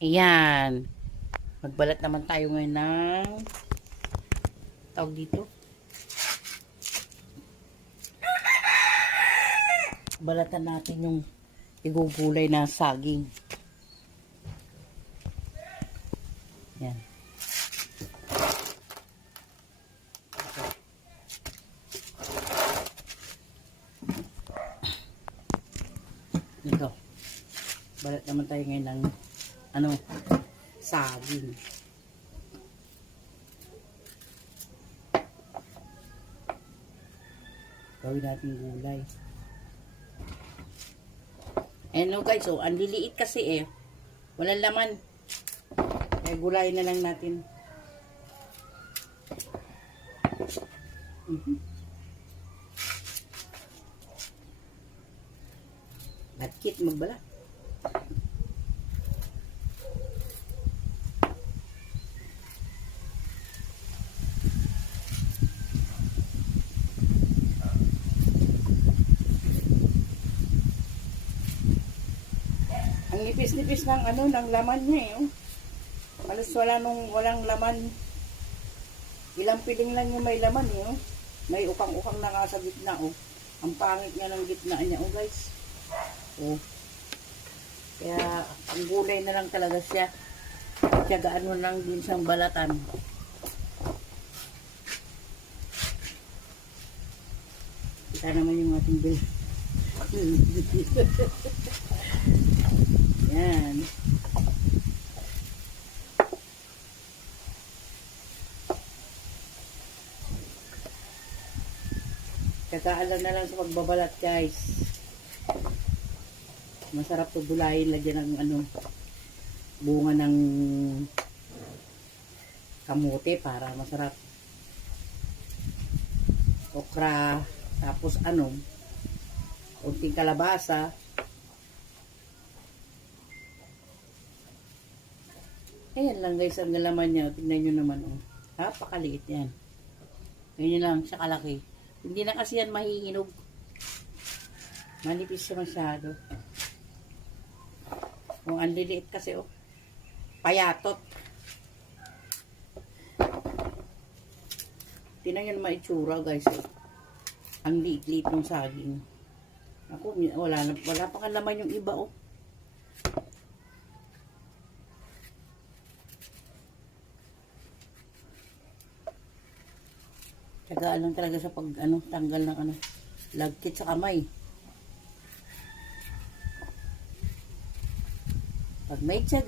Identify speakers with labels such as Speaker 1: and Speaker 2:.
Speaker 1: Ayan. Magbalat naman tayo ngayon ng tawag dito. Balatan natin yung igugulay na saging. Yan. Ito. Balat naman tayo ngayon ng ano, saging. Gawin natin gulay. Eh no guys, so ang liliit kasi eh. Walang laman. Kaya gulayin na lang natin. Mhm. Batkit magbalat. Ang nipis-nipis ng ano, ng laman niya eh. Oh. Halos wala nung walang laman. Ilang piling lang yung may laman eh. Oh. May ukang-ukang na nga sa gitna oh. Ang pangit niya ng gitna niya oh guys. Oh. Kaya ang gulay na lang talaga siya. Tiyagaan mo lang din siyang balatan. Kita naman yung ating bill. Yan. Kakaalam na lang sa pagbabalat guys. Masarap to bulayin lagyan ng ano bunga ng kamote para masarap. Okra, tapos ano, unting kalabasa, Ayan lang guys, ang laman niya. Tingnan nyo naman, oh. Napakaliit yan. Ganyan lang, siya kalaki. Hindi na kasi yan mahihinog. Manipis siya masyado. Kung ang liliit kasi, oh. Payatot. Tingnan nyo naman itsura, guys, oh. Ang liit-liit ng saging. Ako, wala, na- wala pa nga laman yung iba, oh. Tagaan lang talaga sa pag ano, tanggal ng ano, lagkit sa kamay. Pag may tiyaga,